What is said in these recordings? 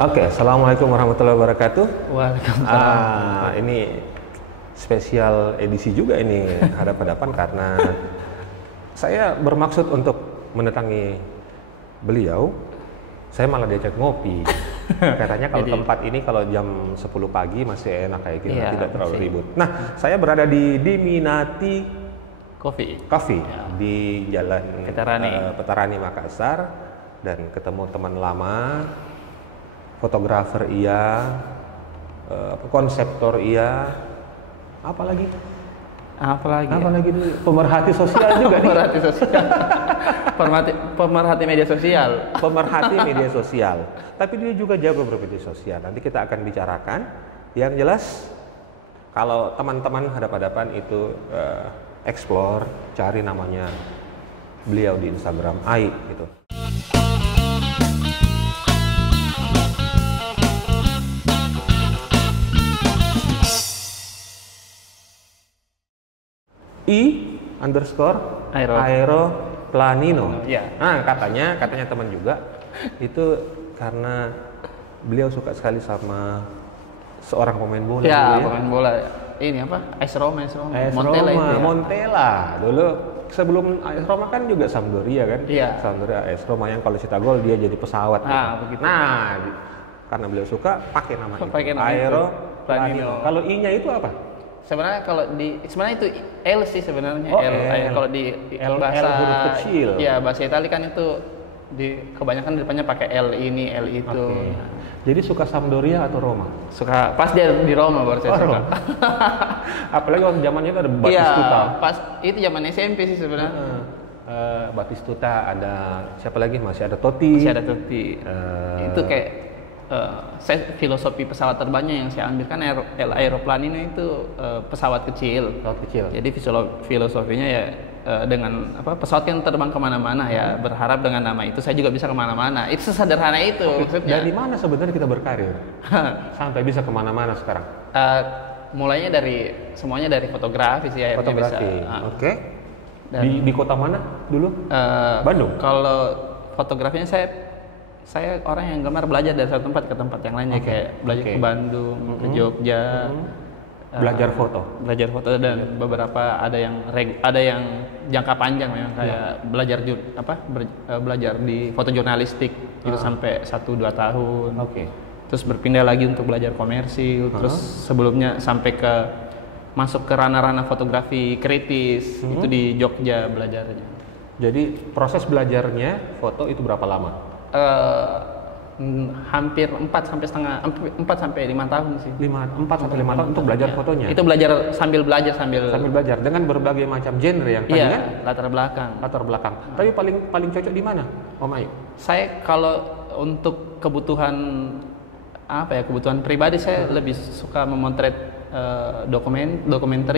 Oke, Assalamualaikum warahmatullahi wabarakatuh. Waalaikumsalam. Ini spesial edisi juga ini hadap-hadapan karena saya bermaksud untuk mendatangi beliau. Saya malah diajak ngopi. Katanya kalau tempat ini kalau jam 10 pagi masih enak kayak gitu, Iya, tidak terlalu masih. ribut. Nah, saya berada di Diminati Coffee. Coffee Ya. di Jalan Petarani. Petarani Makassar, dan ketemu teman lama, fotografer iya, konseptor iya, apalagi nih, pemerhati sosial juga nih. Pemerhati sosial. Pemerhati media sosial. Pemerhati media sosial. Tapi dia juga jago bermedia sosial. Nanti kita akan bicarakan. Yang jelas, kalau teman-teman hadap-hadapan itu explore, cari namanya beliau di Instagram AI gitu. I_aeroplanino. Ya. Nah, katanya teman juga itu karena beliau suka sekali sama seorang pemain bola. Ya, dulu pemain bola. Ini apa? AS Roma. AS Montella Roma, itu ya. Montella. Dulu sebelum AS Roma kan juga Sampdoria kan? Iya. Sampdoria, AS Roma yang kalau cetak gol dia jadi pesawat. Begitu. Nah, karena beliau suka pakai nama itu. Pakai nama itu. Aeroplanino. Kalau I-nya itu apa? Sebenarnya sebenarnya itu L sih sebenarnya. Oh, L. L. Kalau di L, bahasa L huruf kecil. Ya, bahasa Italia kan itu kebanyakan depannya pakai L ini, L itu. Oke. Jadi suka Sampdoria atau Roma? Suka pas dia di Roma baru saya suka. Roma. Apalagi waktu zamannya itu ada Batistuta. Iya, pas itu zaman SMP sih sebenarnya. Batistuta, ada siapa lagi? Masih ada Totti. Masih ada Totti. Itu kayak filosofi pesawat terbangnya yang saya ambil kan Aeroplanino itu pesawat kecil. Pesawat kecil. Jadi filosofinya ya dengan pesawat yang terbang kemana-mana ya, berharap dengan nama itu saya juga bisa kemana-mana. Itu sesederhana itu maksudnya. Dari mana sebenarnya kita berkarir sampai bisa kemana-mana sekarang? Mulainya semuanya dari fotografi sih akhirnya Fotografi. bisa. Oke. Di kota mana dulu? Bandung. Kalau fotografinya saya orang yang gemar belajar dari satu tempat ke tempat yang lainnya, kayak belajar ke Bandung, ke Jogja, belajar foto. belajar foto, dan beberapa ada yang jangka panjang memang kayak belajar di foto jurnalistik itu sampai 1-2 tahun. Terus berpindah lagi untuk belajar komersil, terus sebelumnya sampai masuk ke ranah-ranah fotografi kritis itu di Jogja belajarnya. Jadi proses belajarnya foto itu berapa lama? Hampir 4 sampai 5 tahun sih. 4 sampai 5 tahun untuk belajar fotonya. Itu belajar sambil belajar dengan berbagai macam genre yang tadi kan? latar belakang. Tapi paling cocok di mana, Om Ayu? Saya kalau untuk kebutuhan pribadi saya lebih suka memotret dokumenter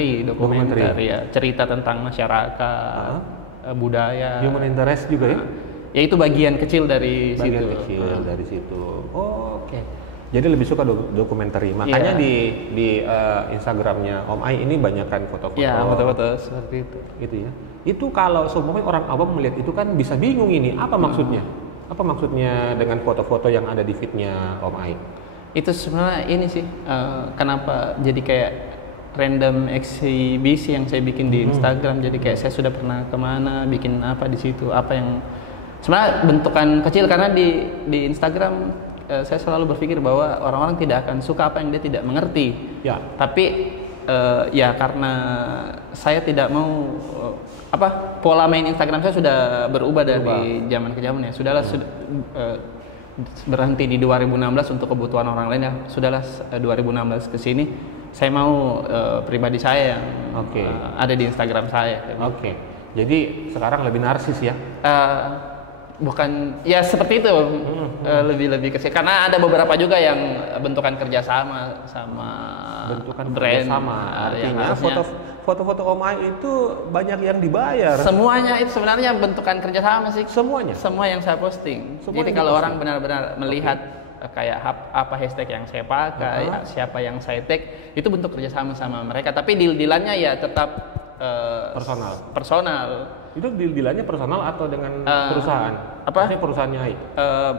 ya, cerita tentang masyarakat, budaya. Human interest juga ya? Ya itu bagian kecil dari situ. Oke. Jadi lebih suka dokumenter. Makanya di Instagramnya Om Ai ini banyakkan foto-foto. Ya, foto-foto seperti itu. Gitu ya. Itu kalau semuanya orang awam melihat itu kan bisa bingung ini apa maksudnya? Apa maksudnya dengan foto-foto yang ada di feed-nya Om Ai? Itu sebenarnya ini sih kenapa jadi kayak random eksibisi yang saya bikin di Instagram. Jadi kayak saya sudah pernah kemana, bikin apa di situ, apa yang sebenarnya bentukan kecil, karena di Instagram saya selalu berpikir bahwa orang-orang tidak akan suka apa yang dia tidak mengerti. Ya. Tapi ya karena saya tidak mau pola main Instagram saya sudah berubah dari zaman ke zaman ya. Sudahlah berhenti di 2016 untuk kebutuhan orang lain ya. Sudahlah 2016 ke sini saya mau pribadi saya yang ada di Instagram saya. Jadi sekarang lebih narsis ya? Bukan ya seperti itu, lebih kecil karena ada beberapa juga yang bentukan kerjasama sama brand. Artinya foto-foto Om Ai itu banyak yang dibayar. Semuanya itu sebenarnya bentukan kerjasama sih. Semua yang saya posting. Jadi kalau orang benar-benar melihat kayak apa hashtag yang saya pakai, siapa yang saya tag, itu bentuk kerjasama sama mereka. Tapi deal-dealannya ya tetap personal. Itu deal-dealannya personal atau dengan perusahaan? Apa? Maksudnya perusahaannya AI?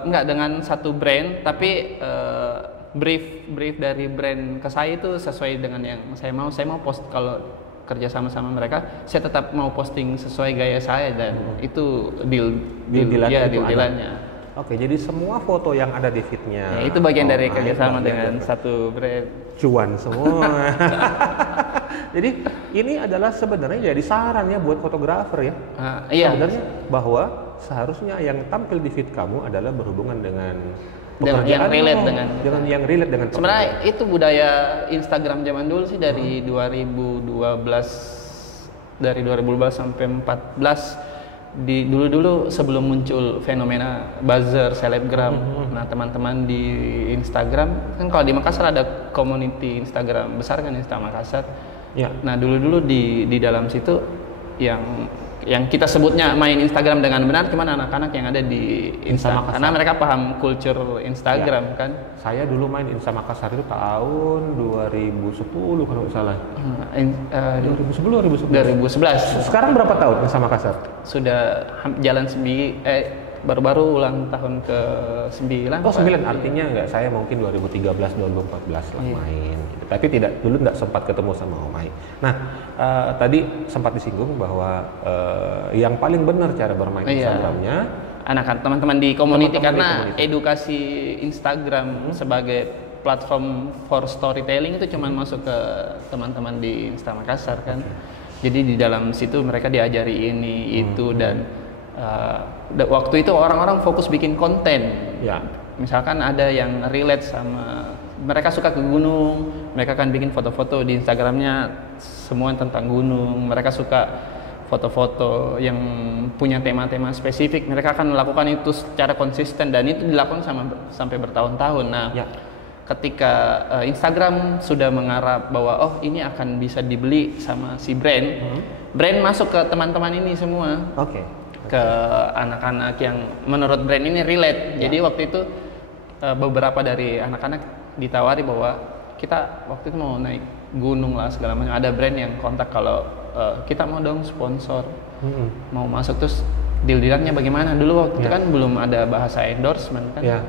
Enggak dengan satu brand, tapi brief dari brand ke saya itu sesuai dengan yang saya mau. Saya mau post kalau kerja sama mereka, saya tetap mau posting sesuai gaya saya dan itu deal-dealannya. Oke, jadi semua foto yang ada di feed-nya. Ya, itu bagian dari kerjasama dengan satu brand. Cuan semua. Jadi ini adalah sebenarnya jadi saran ya buat fotografer ya. Iya. Sebenarnya bahwa seharusnya yang tampil di feed kamu adalah berhubungan dengan yang relate dengan yang relate dengan sebenarnya itu budaya Instagram zaman dulu sih dari 2012 sampai 14 di dulu sebelum muncul fenomena buzzer selebgram. Nah, teman-teman di Instagram kan kalau di Makassar ada community Instagram besar kan, Insta Makassar. Ya. Nah, dulu di dalam situ yang kita sebutnya main Instagram dengan benar cuman anak-anak yang ada di Instagram karena mereka paham culture Instagram kan. Saya dulu main Insta Makassar itu tahun 2010 kalau nggak salah. 2011. Sekarang berapa tahun Insta Makassar? Sudah jalan baru-baru ulang tahun ke 9. Oh 9, artinya nggak, saya mungkin 2013-2014 lah main. Tapi dulu nggak sempat ketemu sama Om Ai. Nah, tadi sempat disinggung bahwa yang paling benar cara bermain Instagramnya anak-anak teman-teman di community karena edukasi Instagram sebagai platform for storytelling itu cuma masuk ke teman-teman di Insta Makassar kan. Jadi di dalam situ mereka diajari ini itu dan waktu itu orang-orang fokus bikin konten. Ya. Misalkan ada yang relate sama mereka suka ke gunung, mereka akan bikin foto-foto di Instagramnya semua tentang gunung. Mereka suka foto-foto yang punya tema-tema spesifik, mereka akan melakukan itu secara konsisten dan itu dilakukan sampai bertahun-tahun. Nah, ketika Instagram sudah mengarah bahwa oh ini akan bisa dibeli sama si brand masuk ke teman-teman ini semua. Ke anak-anak yang menurut brand ini relate. Jadi waktu itu beberapa dari anak-anak ditawari bahwa kita waktu itu mau naik gunung lah segala macam. Ada brand yang kontak kalau kita mau dong sponsor, mau masuk, terus deal-dealannya bagaimana? Dulu waktu itu kan belum ada bahasa endorsement kan.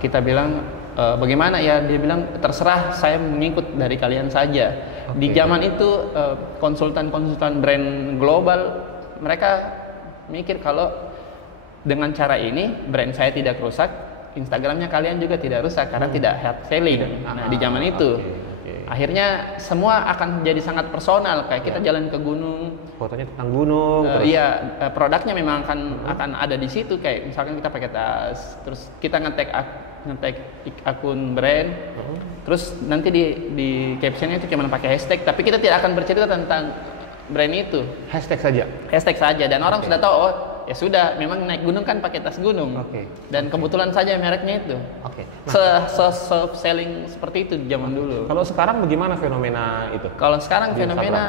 Kita bilang bagaimana ya? Dia bilang terserah, saya mengikut dari kalian saja. Di zaman itu konsultan-konsultan brand global mereka mikir kalau dengan cara ini brand saya tidak rusak, Instagramnya kalian juga tidak rusak karena tidak hard selling. Nah, di zaman itu akhirnya semua akan jadi sangat personal, kayak kita jalan ke gunung, fotonya tentang gunung. Iya, produknya memang akan ada di situ, kayak misalkan kita pakai tas, terus kita nge-tag akun brand, terus nanti di captionnya itu cuma pakai hashtag, tapi kita tidak akan bercerita tentang brand itu. Hashtag saja dan orang sudah tahu, oh ya sudah, memang naik gunung kan pakai tas gunung. Dan kebetulan saja mereknya itu. Selling seperti itu zaman dulu. Kalau sekarang bagaimana fenomena itu? Kalau sekarang fenomena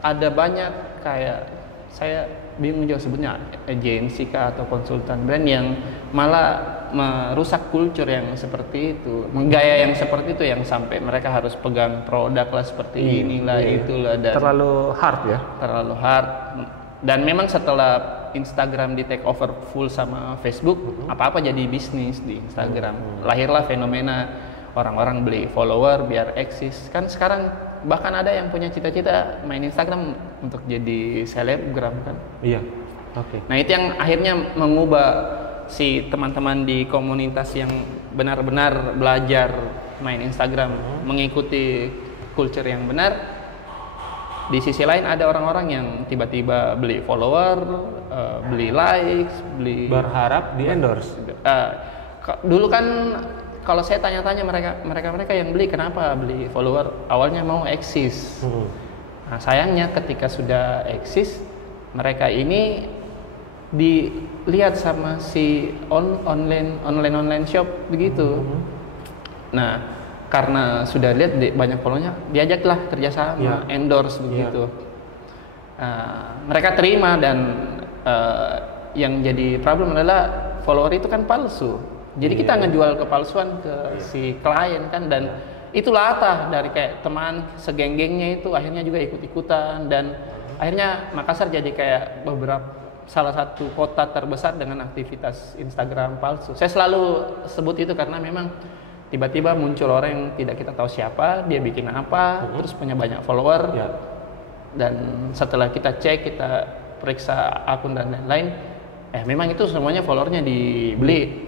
ada banyak, kayak saya bingung juga sebutnya agensi atau konsultan brand yang malah merusak culture yang seperti itu, menggaya yang seperti itu, yang sampai mereka harus pegang produk lah seperti inilah itulah, dan terlalu hard. Dan memang setelah Instagram di take over full sama Facebook, apa-apa jadi bisnis di Instagram. Lahirlah fenomena orang-orang beli follower biar eksis. Kan sekarang bahkan ada yang punya cita-cita main Instagram untuk jadi selebgram kan. Iya. Nah, itu yang akhirnya mengubah si teman-teman di komunitas yang benar-benar belajar main Instagram, mengikuti culture yang benar. Di sisi lain ada orang-orang yang tiba-tiba beli follower, beli likes, berharap di endorse. Dulu kan kalau saya tanya-tanya mereka yang beli, kenapa beli follower? Awalnya mau eksis. Nah, sayangnya ketika sudah eksis, mereka ini dilihat sama si online shop begitu. Nah, karena sudah lihat banyak follow-nya, diajaklah kerjasama, endorse begitu. Mereka terima, dan yang jadi problem adalah follower itu kan palsu. Jadi kita ngejual kepalsuan ke si klien kan, dan itu latah dari kayak teman segeng-gengnya itu akhirnya juga ikut-ikutan, dan akhirnya Makassar jadi kayak salah satu kota terbesar dengan aktivitas Instagram palsu. Saya selalu sebut itu karena memang tiba-tiba muncul orang yang tidak kita tahu siapa, dia bikin apa, terus punya banyak follower, dan setelah kita cek, kita periksa akun dan lain-lain, memang itu semuanya followernya dibeli.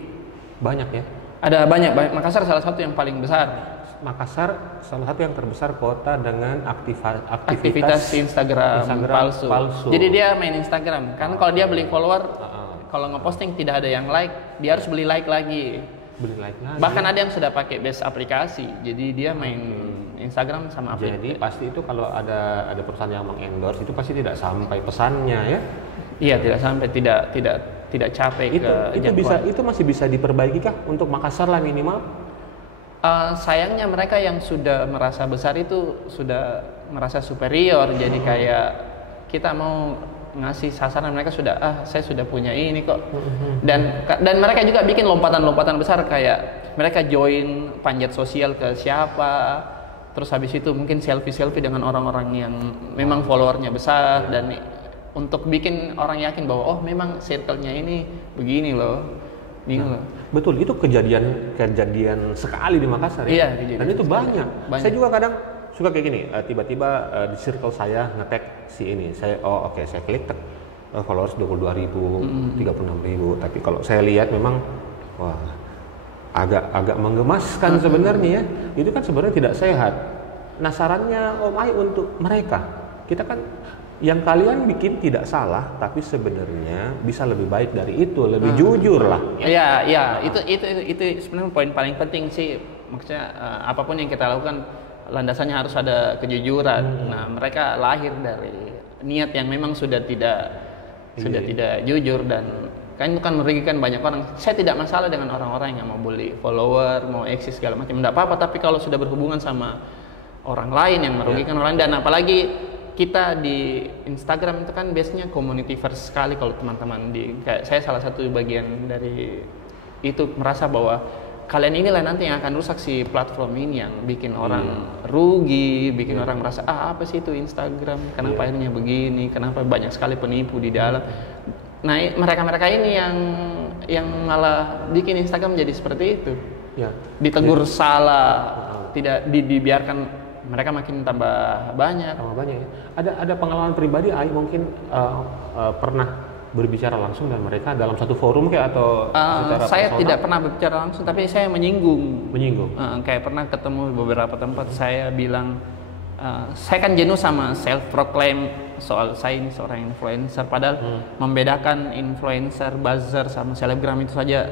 Banyak ya? Ada banyak. Makassar salah satu yang paling besar. Makassar salah satu yang terbesar kota dengan aktivitas Instagram palsu. Jadi dia main Instagram. Karena kalau dia beli follower, kalau ngeposting tidak ada yang like, dia harus beli like lagi. Bahkan ada yang sudah pakai base aplikasi. Jadi dia main Instagram sama aplikasi. Jadi pasti itu kalau ada perusahaan yang mengendorse itu pasti tidak sampai pesannya ya? Iya, tidak sampai, tidak capek itu masih bisa diperbaiki kah untuk Makassar lah minimal? Sayangnya mereka yang sudah merasa besar itu sudah merasa superior, jadi kayak kita mau ngasih sasaran mereka sudah saya sudah punya ini kok, dan mereka juga bikin lompatan besar, kayak mereka join panjat sosial ke siapa, terus habis itu mungkin selfie dengan orang-orang yang memang followernya besar, dan untuk bikin orang yakin bahwa memang circle-nya ini begini loh. Betul, itu kejadian sekali di Makassar ya. Iya, dan itu banyak. Saya juga kadang suka kayak gini, tiba-tiba di circle saya nge-tag si ini, saya saya klik followers 22.000, 36.000, tapi kalau saya lihat memang agak menggemaskan sebenarnya ya. Itu kan sebenarnya tidak sehat. Nah, sarannya Om Ai untuk mereka, kita kan yang kalian bikin tidak salah, tapi sebenarnya bisa lebih baik dari itu, lebih jujur lah. Iya, itu sebenarnya poin paling penting sih. Maksudnya apapun yang kita lakukan landasannya harus ada kejujuran. Nah, mereka lahir dari niat yang memang sudah tidak jujur, dan kan itu kan merugikan banyak orang. Saya tidak masalah dengan orang-orang yang mau bully follower, mau eksis segala macam, tidak apa-apa. Tapi kalau sudah berhubungan sama orang lain yang merugikan orang lain, dan apalagi kita di Instagram itu kan biasanya community first sekali. Kalau teman-teman kayak saya salah satu bagian dari itu, merasa bahwa kalian inilah nanti yang akan rusak si platform ini, yang bikin orang rugi, bikin orang merasa apa sih itu Instagram, kenapa akhirnya begini, kenapa banyak sekali penipu di dalam. Nah, mereka ini yang malah bikin Instagram jadi seperti itu. Ditegur salah, tidak dibiarkan, mereka makin tambah banyak ya. Ada pengalaman pribadi Ai mungkin pernah berbicara langsung dan mereka dalam satu forum kayak atau secara saya personal? Tidak pernah berbicara langsung, tapi saya menyinggung. Kayak pernah ketemu beberapa tempat, saya bilang saya kan jenuh sama self proclaim soal saya ini seorang influencer, padahal membedakan influencer, buzzer sama selebgram itu saja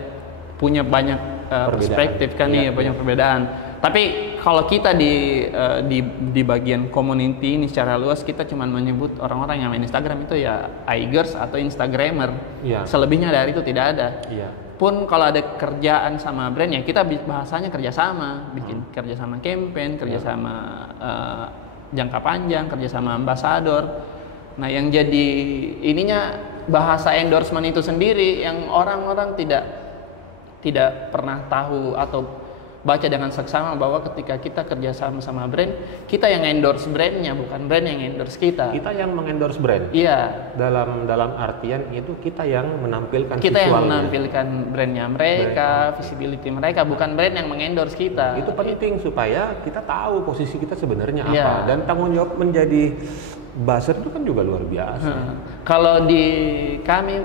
punya banyak perspektif kan, banyak perbedaan. Tapi kalau kita di bagian community ini secara luas, kita cuma menyebut orang-orang yang main Instagram itu ya Igers atau Instagramer. Selebihnya dari itu tidak ada. Pun kalau ada kerjaan sama brand, ya kita bahasanya kerjasama, bikin kerjasama campaign, kerjasama jangka panjang, kerjasama ambasador. Nah, yang jadi ininya bahasa endorsement itu sendiri yang orang-orang tidak pernah tahu atau baca dengan seksama, bahwa ketika kita kerjasama sama brand, kita yang endorse brandnya, bukan brand yang endorse kita. Kita yang mengendorse brand. Iya. Dalam artian itu kita yang menampilkan kita visualnya. Yang menampilkan brandnya mereka, visibility mereka, bukan brand yang mengendorse kita. Itu penting supaya kita tahu posisi kita sebenarnya apa, dan tanggung jawab menjadi buzzer itu kan juga luar biasa. Kalau di kami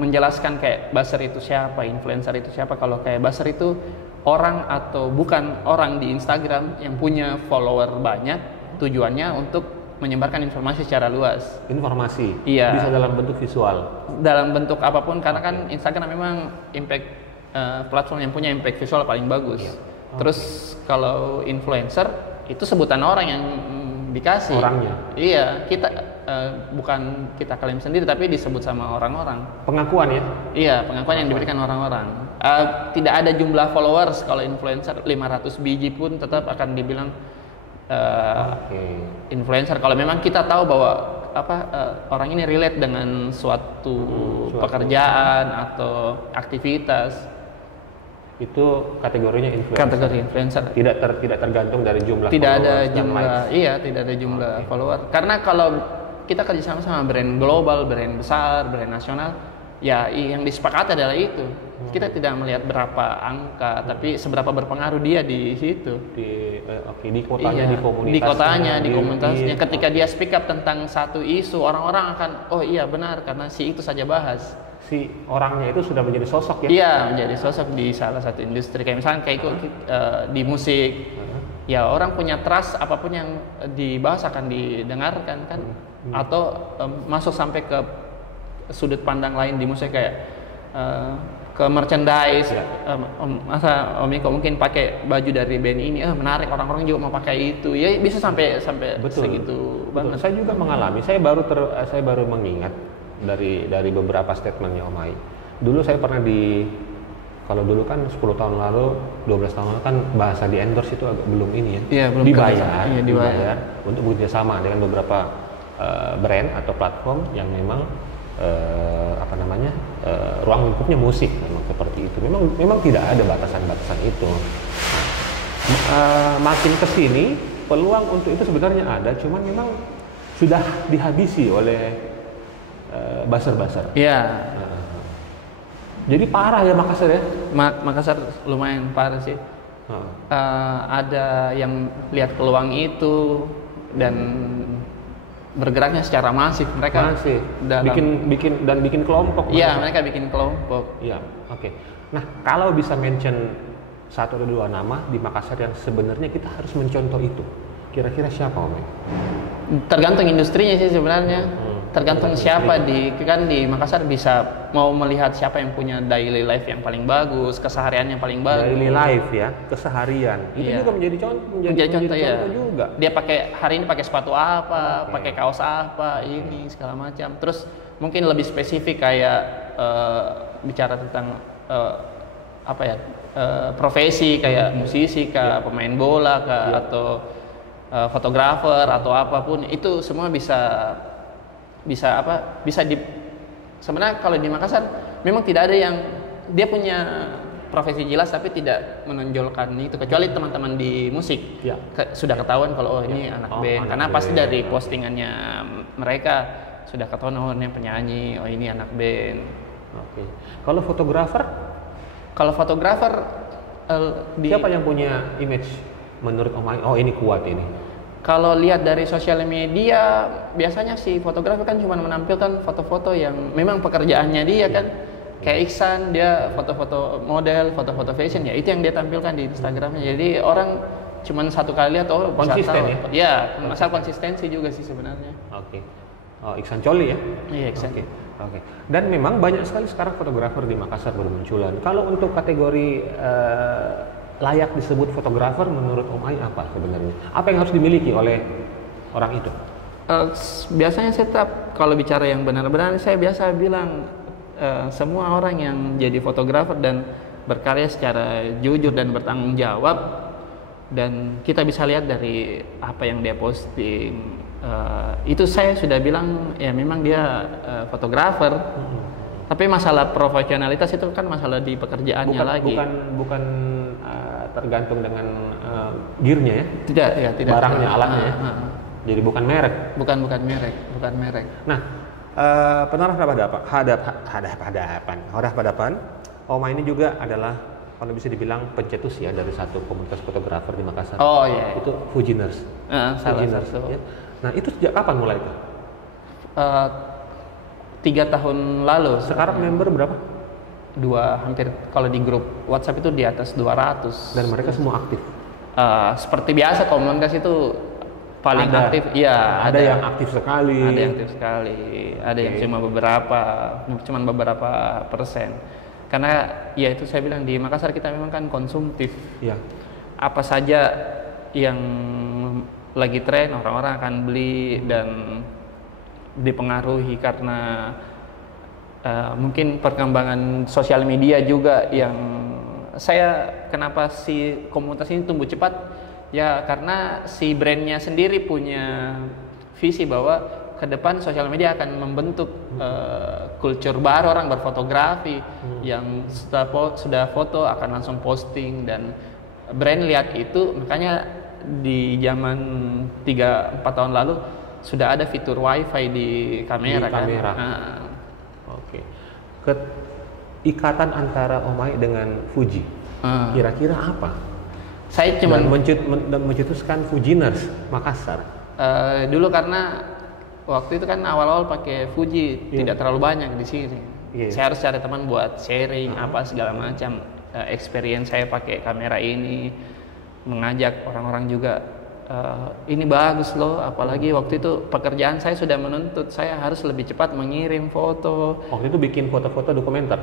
menjelaskan kayak buzzer itu siapa, influencer itu siapa. Kalau kayak buzzer itu orang atau bukan orang di Instagram yang punya follower banyak, tujuannya untuk menyebarkan informasi secara luas. Informasi? Iya. Bisa dalam bentuk visual? Dalam bentuk apapun, karena kan Instagram memang platform yang punya impact visual paling bagus. Terus kalau influencer itu sebutan orang yang dikasih orangnya. Iya, kita bukan kita klaim sendiri, tapi disebut sama orang-orang. Pengakuan ya? Iya, pengakuan yang diberikan orang-orang. Tidak ada jumlah followers. Kalau influencer 500 biji pun tetap akan dibilang influencer. Kalau memang kita tahu bahwa orang ini relate dengan suatu pekerjaan atau aktivitas. Itu kategorinya influencer. Kategori influencer. Tidak tergantung dari jumlah Tidak ada followers dan jumlah, likes. iya tidak ada jumlah follower. Karena kalau kita kerjasama sama brand global, brand besar, brand nasional, ya yang disepakati adalah itu. Kita tidak melihat berapa angka, tapi seberapa berpengaruh dia di situ. Di kotanya, Iya, di komunitasnya. di kotanya, di komunitasnya. iya. Ketika dia speak up tentang satu isu, orang-orang akan, oh iya benar karena si itu saja bahas. Si orangnya itu sudah menjadi sosok ya. Iya, menjadi sosok di salah satu industri. Kayak misalnya kayak di musik, ya orang punya trust apapun yang dibahas akan didengarkan kan, atau masuk sampai ke sudut pandang lain di musik kayak ke merchandise. Masa Om Iko mungkin pakai baju dari band ini, menarik, orang-orang juga mau pakai itu. Ya bisa sampai Betul. segitu banget. Saya juga mengalami. Saya baru mengingat dari beberapa statementnya Om Ai. Dulu saya pernah kalau dulu kan 10 tahun lalu, 12 tahun lalu kan bahasa di endorse itu agak belum ini ya. Iya, belum dibayar, iya, dibayar untuk bekerja sama dengan beberapa brand atau platform yang memang ruang lingkupnya musik, memang seperti itu. Memang tidak ada batasan-batasan itu. Makin kesini peluang untuk itu sebenarnya ada, cuman memang sudah dihabisi oleh buzzer-buzzer. Iya. Jadi parah ya Makassar ya. Makassar lumayan parah sih. Ada yang lihat peluang itu dan bergeraknya secara masif. Mereka masih dalam, bikin kelompok. Iya, mereka bikin kelompok. Iya, oke. Nah, kalau bisa mention satu atau dua nama di Makassar yang sebenarnya kita harus mencontoh itu, kira-kira siapa Om? Tergantung industrinya sih sebenarnya. Tergantung siapa di Makassar bisa mau melihat siapa yang punya daily life yang paling bagus, keseharian yang paling bagus. Daily life ya, keseharian. Itu Iya. juga menjadi contoh ya. juga. Dia hari ini pakai sepatu apa, pakai kaos apa, ini segala macam. Terus mungkin lebih spesifik kayak bicara tentang profesi kayak musisi, kayak pemain bola, atau fotografer atau apapun, itu semua bisa sebenarnya kalau di Makassar memang tidak ada yang dia punya profesi jelas tapi tidak menonjolkan itu, kecuali teman-teman di musik sudah ketahuan kalau ini anak band, karena pasti dari postingannya mereka sudah ketahuan, oh ini penyanyi, oh ini anak band. Oke. Kalau fotografer siapa yang punya image menurut Om Ai, oh ini kuat ini? Kalau lihat dari sosial media, biasanya si fotografer kan cuma menampilkan foto-foto yang memang pekerjaannya dia kan. Kayak Iksan, dia foto-foto model, foto-foto fashion, ya itu yang dia tampilkan di Instagramnya. Jadi orang cuma satu kali lihat, oh konsisten bisa tahu. Ya, masalah konsistensi juga sih sebenarnya. Oke. Oh, Iksan Coli ya? Iya, Iksan. Oke. Dan memang banyak sekali sekarang fotografer di Makassar bermunculan. Kalau untuk kategori layak disebut fotografer menurut Om Ai apa sebenarnya? Apa yang harus dimiliki oleh orang itu? Biasanya saya tetap kalau bicara yang benar-benar, saya biasa bilang semua orang yang jadi fotografer dan berkarya secara jujur dan bertanggung jawab, dan kita bisa lihat dari apa yang dia posting, itu saya sudah bilang ya memang dia fotografer. Tapi masalah profesionalitas itu kan masalah di pekerjaannya lagi. Bukan tergantung dengan gearnya ya? Tidak. Barangnya, alatnya ya? Jadi bukan merek? Bukan merek. Nah, pernah hadapan Om Ai ini juga adalah, kalau bisa dibilang pencetus ya dari satu komunitas fotografer di Makassar. Oh iya. Itu Fujiners. Salah satu. Ya. Nah, itu sejak kapan mulai itu? 3 tahun lalu. Sekarang member berapa? Hampir, kalau di grup WhatsApp itu di atas 200. Dan mereka semua aktif? Seperti biasa komunitas itu paling aktif. Iya, ada yang aktif sekali. Ada yang aktif sekali. Ada yang cuma beberapa persen. Karena ya itu saya bilang di Makassar kita memang kan konsumtif. Iya. Apa saja yang lagi tren orang-orang akan beli, dan dipengaruhi karena mungkin perkembangan sosial media juga. Yang kenapa si komunitas ini tumbuh cepat ya, karena si brandnya sendiri punya visi bahwa ke depan sosial media akan membentuk culture baru orang berfotografi yang sudah foto akan langsung posting, dan brand lihat itu. Makanya di zaman 3-4 tahun lalu sudah ada fitur wifi di kamera, kan. Oke. Ikatan antara Omai dengan Fuji kira-kira apa? Saya cuma mencetuskan Fujiners Makassar. Dulu karena waktu itu kan awal-awal pakai Fuji, tidak terlalu banyak di sini. Saya harus cari teman buat sharing apa segala macam, experience saya pakai kamera ini, mengajak orang-orang juga, ini bagus loh. Apalagi waktu itu pekerjaan saya sudah menuntut saya harus lebih cepat mengirim foto. Waktu itu bikin foto-foto dokumenter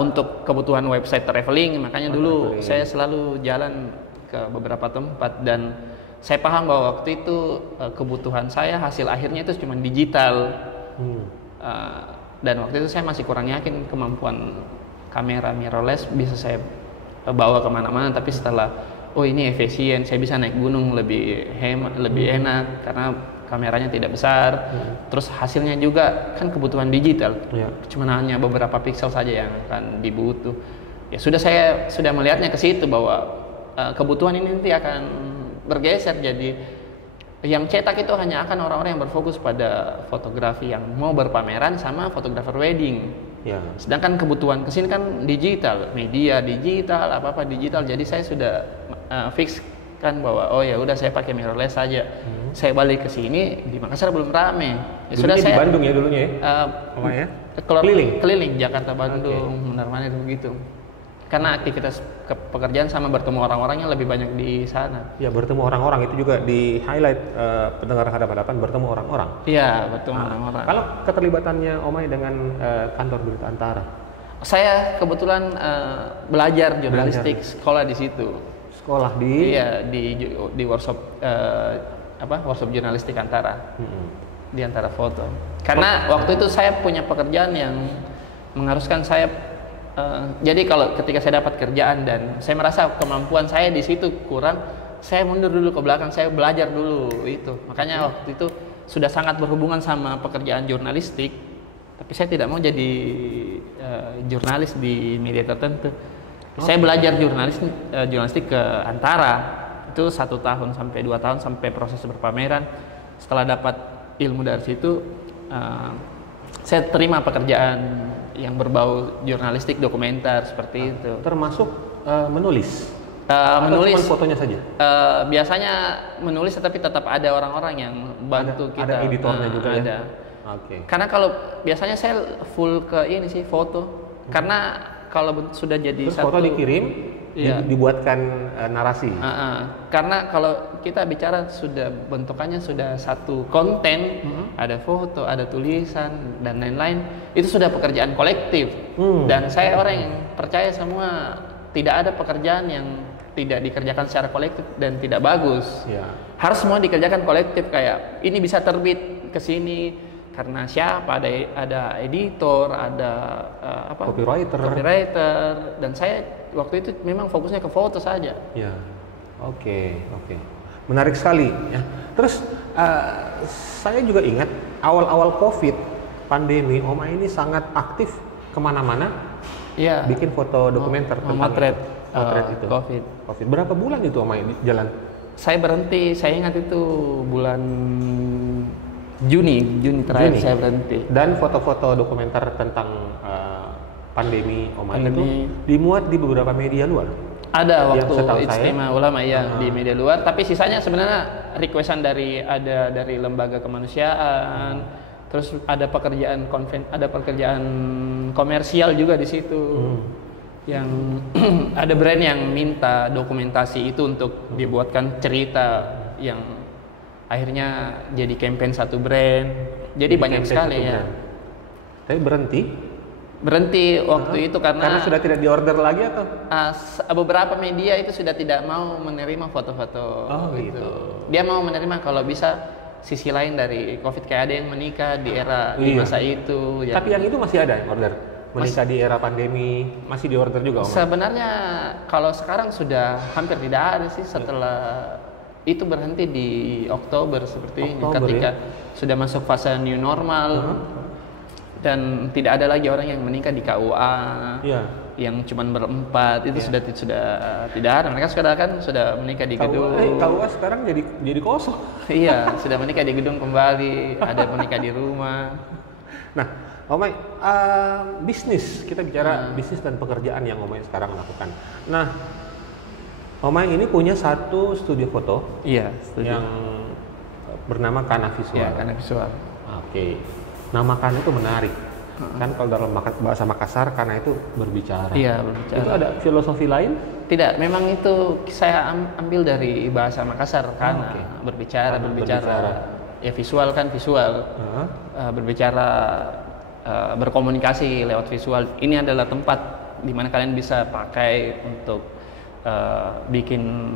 untuk kebutuhan website traveling. Makanya dulu saya selalu jalan ke beberapa tempat, dan saya paham bahwa waktu itu kebutuhan saya hasil akhirnya itu cuma digital. Dan waktu itu saya masih kurang yakin kemampuan kamera mirrorless bisa saya bawa kemana-mana. Tapi setelah ini efisien, saya bisa naik gunung lebih hemat, lebih enak karena kameranya tidak besar. Terus hasilnya juga kan kebutuhan digital, cuma hanya beberapa piksel saja yang akan dibutuh. Ya sudah, saya sudah melihatnya ke situ bahwa kebutuhan ini nanti akan bergeser. Jadi yang cetak itu hanya akan orang-orang yang berfokus pada fotografi yang mau berpameran sama fotografer wedding. Sedangkan kebutuhan kesini kan digital, media digital, apa-apa digital. Jadi saya sudah fix kan bahwa ya udah saya pakai mirrorless saja. Saya balik ke sini, di Makassar belum rame. Ya sudah, saya di Bandung ya dulunya ya. Keliling Jakarta, Bandung, Munarmanir begitu. Karena aktivitas pekerjaan sama bertemu orang-orang yang lebih banyak di sana. Ya, bertemu orang-orang itu juga di highlight pendengar hadapan-hadapan, bertemu orang-orang. Iya, bertemu orang-orang. Kalau keterlibatannya Omai dengan kantor berita Antara? Saya kebetulan belajar jurnalistik, sekolah di situ. Sekolah di? Iya, di workshop workshop jurnalistik Antara. Di Antara Foto. Karena waktu itu saya punya pekerjaan yang mengharuskan saya jadi kalau ketika saya dapat kerjaan dan saya merasa kemampuan saya di situ kurang, saya mundur dulu ke belakang, saya belajar dulu itu. Makanya waktu itu sudah sangat berhubungan sama pekerjaan jurnalistik, tapi saya tidak mau jadi jurnalis di media tertentu. Saya belajar jurnalistik ke Antara itu 1 tahun sampai 2 tahun sampai proses berpameran. Setelah dapat ilmu dari situ, saya terima pekerjaan yang berbau jurnalistik dokumenter seperti itu. Termasuk menulis? Menulis. Cuma fotonya saja? Biasanya menulis, tapi tetap ada orang-orang yang bantu kita. Ada editornya juga ada. Ya? Oke. Karena kalau biasanya saya full ke ini sih, foto. Karena kalau sudah jadi terus foto dikirim, dibuatkan narasi. Karena kalau kita bicara sudah bentukannya sudah satu konten, ada foto, ada tulisan dan lain-lain, itu sudah pekerjaan kolektif. Dan saya orang yang percaya semua tidak ada pekerjaan yang tidak dikerjakan secara kolektif dan tidak bagus. Harus semua dikerjakan kolektif. Kayak ini bisa terbit ke sini karena siapa, ada editor, ada copywriter, dan saya waktu itu memang fokusnya ke foto saja. Ya, oke. Menarik sekali ya. Terus saya juga ingat awal-awal COVID pandemi, Omai ini sangat aktif kemana-mana, bikin foto dokumenter tentang potret itu. COVID. Berapa bulan itu Omai jalan? Saya berhenti, saya ingat itu bulan Juni terakhir saya berhenti. Dan foto-foto dokumenter tentang pandemi Omai itu dimuat di beberapa media luar. Ada waktu Ijtima Ulama di media luar, tapi sisanya sebenarnya requestan dari lembaga kemanusiaan. Terus ada pekerjaan komersial juga di situ. Yang ada brand yang minta dokumentasi itu untuk dibuatkan cerita yang akhirnya jadi campaign satu brand. Jadi banyak sekali ya. Tapi berhenti waktu itu karena sudah tidak diorder lagi atau? Beberapa media itu sudah tidak mau menerima foto-foto gitu. Dia mau menerima kalau bisa sisi lain dari COVID, kayak ada yang menikah di era di masa itu. Tapi yang itu masih ada yang order? Menikah di era pandemi masih diorder juga? Sebenarnya kalau sekarang sudah hampir tidak ada sih, setelah itu berhenti di Oktober seperti ini ketika sudah masuk fase new normal. Dan tidak ada lagi orang yang menikah di KUA. Iya. Yang cuman berempat itu sudah tidak ada. Mereka sekarang sudah menikah di gedung. KUA sekarang jadi kosong. Iya, sudah menikah di gedung kembali, ada menikah di rumah. Nah, Omay, bisnis, kita bicara bisnis dan pekerjaan yang Omay sekarang lakukan. Nah, Omay ini punya satu studio foto. Iya, studio. Yang bernama Kana Visual. Iya, Kana Visual. Oke. Nama Kana itu menarik. Kan kalau dalam bahasa Makassar, Kana itu berbicara. Iya, berbicara. Itu ada filosofi lain? Tidak, memang itu saya ambil dari bahasa Makassar, Kana. Berbicara. Ya visual kan visual. Berbicara, berkomunikasi lewat visual. Ini adalah tempat di mana kalian bisa pakai untuk bikin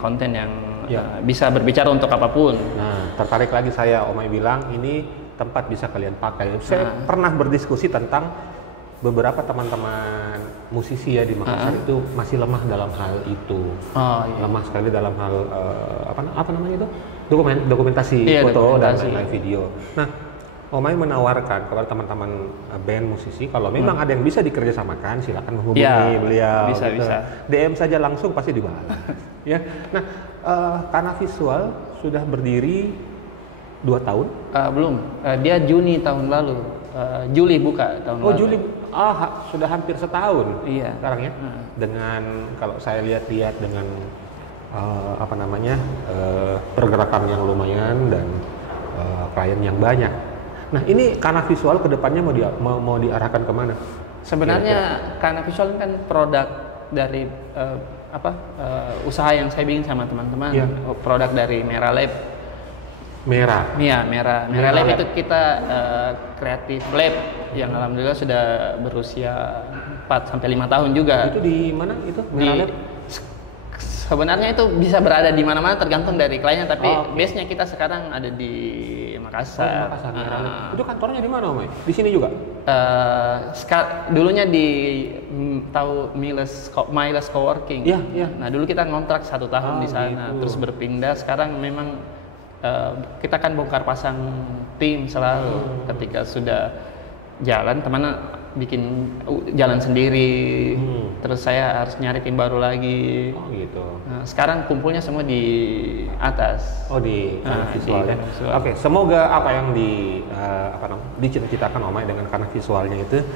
konten yang bisa berbicara untuk apapun. Nah, tertarik lagi saya, Omay bilang ini tempat bisa kalian pakai. Saya pernah berdiskusi tentang beberapa teman-teman musisi ya di Makassar itu masih lemah dalam hal itu. Lemah sekali dalam hal apa namanya itu? Dokumentasi foto dan lain-lain video. Nah, Omay menawarkan kepada teman-teman band musisi kalau memang ada yang bisa dikerjasamakan, silakan menghubungi beliau. Bisa. DM saja langsung pasti dibalas. Ya. Nah, Kana Visual sudah berdiri 2 tahun? Belum. Dia Juni tahun lalu. Juli buka tahun lalu. Oh, Juli. Sudah hampir setahun. Iya. Sekarang ya. Dengan kalau saya lihat-lihat dengan pergerakan yang lumayan dan klien yang banyak. Nah, ini Kana Visual kedepannya mau diarahkan kemana? Sebenarnya Kana Visual kan produk dari usaha yang saya bikin sama teman-teman. Yeah. Produk dari Merah Lab. Merah Lab itu kita kreatif lab yang alhamdulillah sudah berusia 4-5 tahun juga. Itu di mana itu? Merah Lab? Sebenarnya itu bisa berada di mana-mana tergantung dari kliennya, tapi base-nya kita sekarang ada di Makassar. Merah Lab. Itu kantornya di mana, Omay? Di sini juga? Dulunya di Miles Coworking. Iya. Nah, dulu kita ngontrak 1 tahun di sana, terus berpindah. Sekarang memang kita kan bongkar pasang tim selalu. Ketika sudah jalan, teman bikin jalan sendiri. Terus saya harus nyari tim baru lagi. Oh gitu. Nah, sekarang kumpulnya semua di atas. Oh di Kana Visual. Oke, semoga apa yang dicita-citakan Omay dengan Kana Visualnya itu,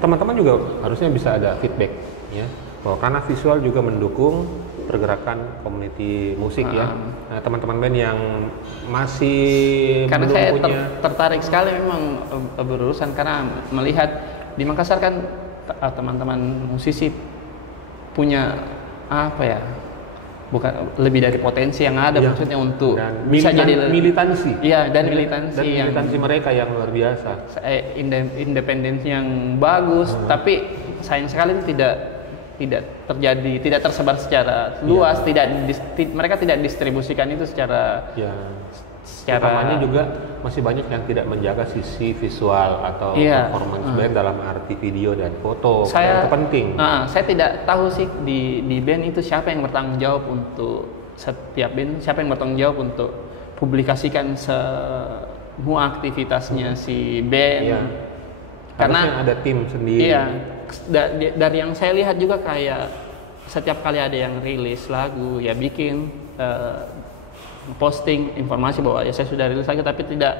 teman-teman juga harusnya bisa ada feedback ya, bahwa Kana Visual juga mendukung pergerakan community musik ya. Nah, teman-teman band yang masih karena belum saya punya tertarik sekali memang berurusan, karena melihat di Makassar kan teman-teman musisi punya bukan lebih dari potensi yang ada, maksudnya untuk dan bisa jadi militansi. Iya, dan militansi mereka yang luar biasa. Independen yang bagus, tapi sayang sekali tidak tersebar secara luas, mereka tidak distribusikan itu secara utamanya juga masih banyak yang tidak menjaga sisi visual atau performance band dalam arti video dan foto. Itu penting. Saya tidak tahu sih di band itu siapa yang bertanggung jawab untuk setiap band, siapa yang bertanggung jawab untuk publikasikan semua aktivitasnya si band. Karena ada tim sendiri. Iya. Dari yang saya lihat juga kayak setiap kali ada yang rilis lagu ya bikin posting informasi bahwa ya saya sudah rilis lagi, tapi tidak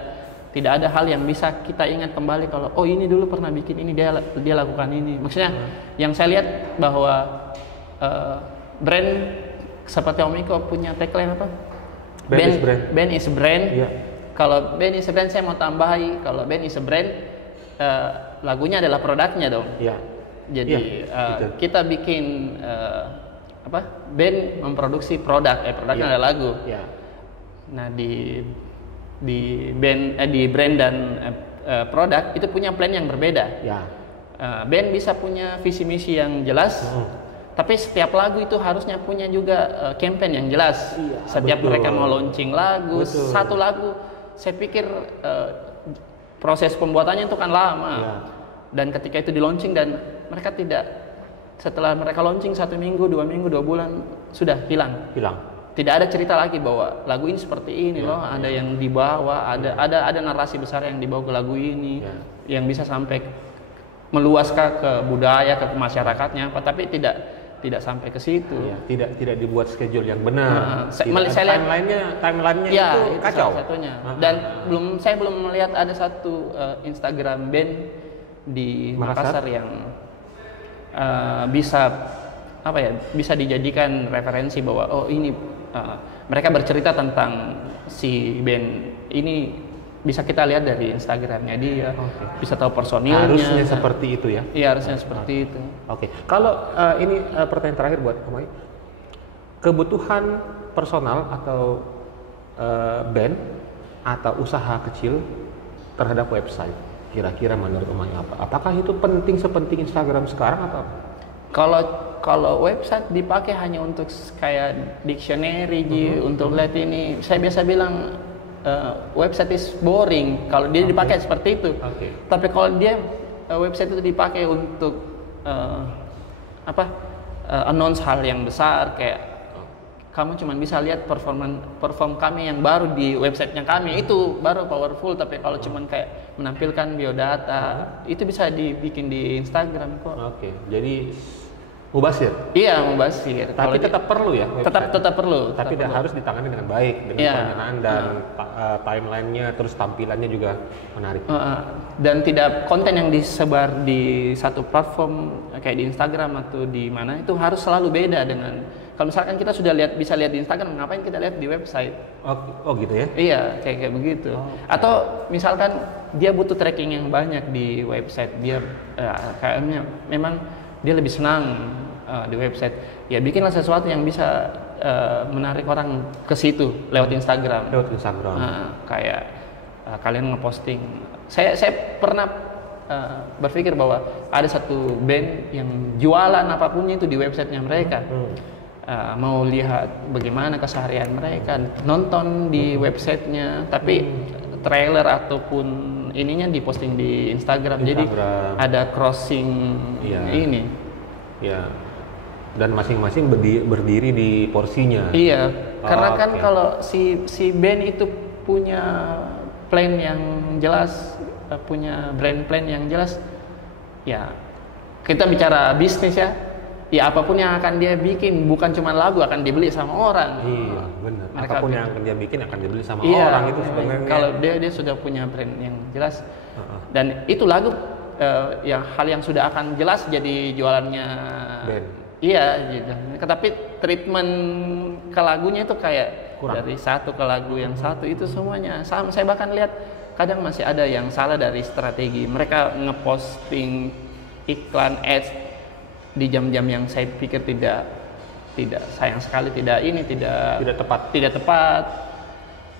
ada hal yang bisa kita ingat kembali kalau ini dulu pernah bikin ini, dia lakukan ini. Maksudnya yang saya lihat bahwa brand seperti Om Iko punya tagline apa? Band is brand. Yeah. Kalau band is brand, saya mau tambahi kalau band is brand, lagunya adalah produknya dong. Yeah. Jadi kita bikin band memproduksi produk, produknya adalah lagu. Yeah. Nah di brand dan produk itu punya plan yang berbeda. Yeah. Band bisa punya visi misi yang jelas, tapi setiap lagu itu harusnya punya juga campaign yang jelas. Iya, setiap mereka mau launching lagu, satu lagu, saya pikir proses pembuatannya itu kan lama. Yeah. Dan ketika itu di launching dan setelah mereka launching 1 minggu, 2 minggu, 2 bulan sudah hilang. tidak ada cerita lagi bahwa lagu ini seperti ini loh, ada yang dibawa, ada narasi besar yang dibawa ke lagu ini, yang bisa sampai meluas ke budaya, ke masyarakatnya apa, tapi tidak sampai ke situ. Tidak dibuat schedule yang benar. Timelinenya ya, itu kacau. Salah satunya. Dan saya belum melihat ada satu Instagram band di Makassar yang bisa dijadikan referensi bahwa ini mereka bercerita tentang si band ini, bisa kita lihat dari Instagramnya dia, bisa tahu personilnya. Harusnya seperti itu ya? Iya, harusnya seperti itu. Oke. Kalau ini pertanyaan terakhir buat Omai, kebutuhan personal atau band atau usaha kecil terhadap website, kira-kira menurut Omai apa? Apakah itu penting sepenting Instagram sekarang atau? Kalau website dipakai hanya untuk kayak dictionary, untuk lihat ini, saya biasa bilang website is boring kalau dia dipakai seperti itu. Tapi kalau dia website itu dipakai untuk announce hal yang besar, kayak kamu cuma bisa lihat perform kami yang baru di websitenya kami, itu baru powerful. Tapi kalau cuma kayak menampilkan biodata, itu bisa dibikin di Instagram kok. Jadi mubasir. Iya, mubasir. Tapi tetap perlu ya website? Tetap perlu. Tapi harus ditangani dengan baik, dengan perencanaan dan timelinenya, terus tampilannya juga menarik. Dan tidak konten yang disebar di satu platform kayak di Instagram atau di mana itu harus selalu beda dengan, kalau misalkan kita sudah bisa lihat di Instagram, ngapain kita lihat di website? Oh gitu ya? Iya, kayak begitu. Atau misalkan dia butuh tracking yang banyak di website, dia kayaknya memang dia lebih senang di website, ya bikinlah sesuatu yang bisa menarik orang ke situ lewat Instagram. Kayak kalian ngeposting. Saya pernah berpikir bahwa ada satu band yang jualan apapun itu di websitenya mereka. Mau lihat bagaimana keseharian mereka, nonton di websitenya, tapi trailer ataupun ininya diposting di Instagram. Jadi ada crossing ini. Ya. Dan masing-masing berdiri di porsinya. Iya. Karena kan kalau si band itu punya plan yang jelas, punya brand plan yang jelas, ya kita bicara bisnis ya. Ya apapun yang akan dia bikin, bukan cuma lagu, akan dibeli sama orang. Iya, benar. Apapun yang akan dia bikin akan dibeli sama orang, itu sebenarnya. Kalau dia sudah punya brand yang jelas, dan itu lagu hal yang sudah akan jelas jadi jualannya band. Iya, gitu. Tapi treatment ke lagunya itu kayak kurang. Dari satu ke lagu yang satu itu semuanya sama. Saya bahkan lihat kadang masih ada yang salah dari strategi. Mereka ngeposting iklan ads di jam-jam yang saya pikir tidak sayang sekali, tidak tepat.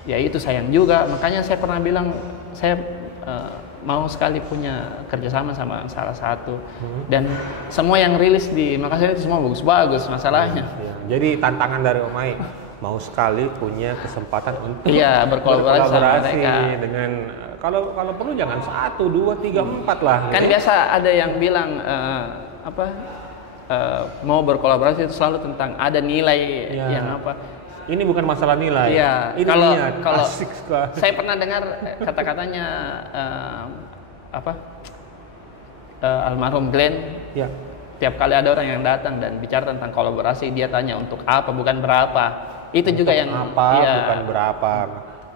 Ya itu sayang juga. Makanya saya pernah bilang saya mau sekali punya kerjasama sama salah satu, dan semua yang rilis di Makassar itu semua bagus-bagus masalahnya. Jadi tantangan dari Omai mau sekali punya kesempatan untuk berkolaborasi dengan kalau perlu jangan 1, 2, 3, 4 lah. Kan biasa ada yang bilang mau berkolaborasi itu selalu tentang ada nilai yang apa. Ini bukan masalah nilai. Iya. Ini kalau saya pernah dengar kata-katanya almarhum Glenn. Ya. Tiap kali ada orang yang datang dan bicara tentang kolaborasi, dia tanya untuk apa, bukan berapa. Itu untuk juga yang apa, bukan berapa.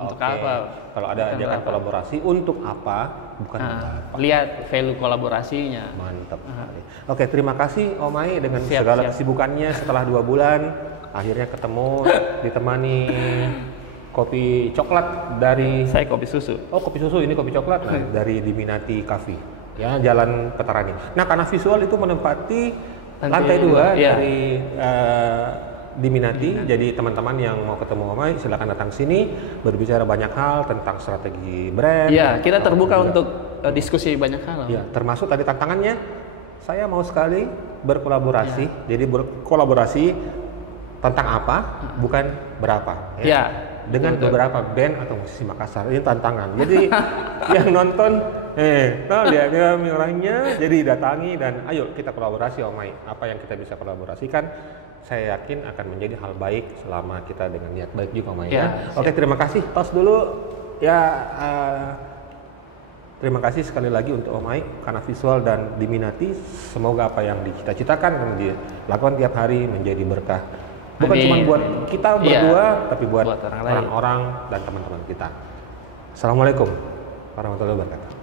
Untuk apa? Kalau ada ajakan kolaborasi, untuk apa, bukan berapa. Lihat value kolaborasinya. Mantap. Oke, terima kasih Omai dengan segala kesibukannya setelah 2 bulan. Akhirnya ketemu, ditemani kopi coklat dari... Saya kopi susu. Oh, kopi susu, ini kopi coklat dari Diminati Cafe, ya, Jalan Petarani. Nah, karena visual itu menempati lantai 2 dari Diminati, jadi teman-teman yang mau ketemu Omai silakan datang sini, berbicara banyak hal tentang strategi brand. Iya, kita terbuka untuk diskusi banyak hal. Ya, termasuk tadi tantangannya, saya mau sekali berkolaborasi, jadi berkolaborasi tentang apa, bukan berapa. Ya. Dengan beberapa band atau musisi Makassar, ini tantangan. Jadi yang nonton, tahu dia orangnya, jadi datangi dan ayo kita kolaborasi Omai. Apa yang kita bisa kolaborasikan saya yakin akan menjadi hal baik selama kita dengan niat baik juga, Om Ai. Ya, Oke, terima kasih. Tos dulu. Ya, terima kasih sekali lagi untuk Om Ai karena visual dan diminati. Semoga apa yang dicita-citakan dan dilakukan tiap hari menjadi berkah. Bukan Amin. cuma buat kita berdua, tapi buat Buat orang lain. orang-orang dan teman-teman kita. Assalamualaikum warahmatullahi wabarakatuh.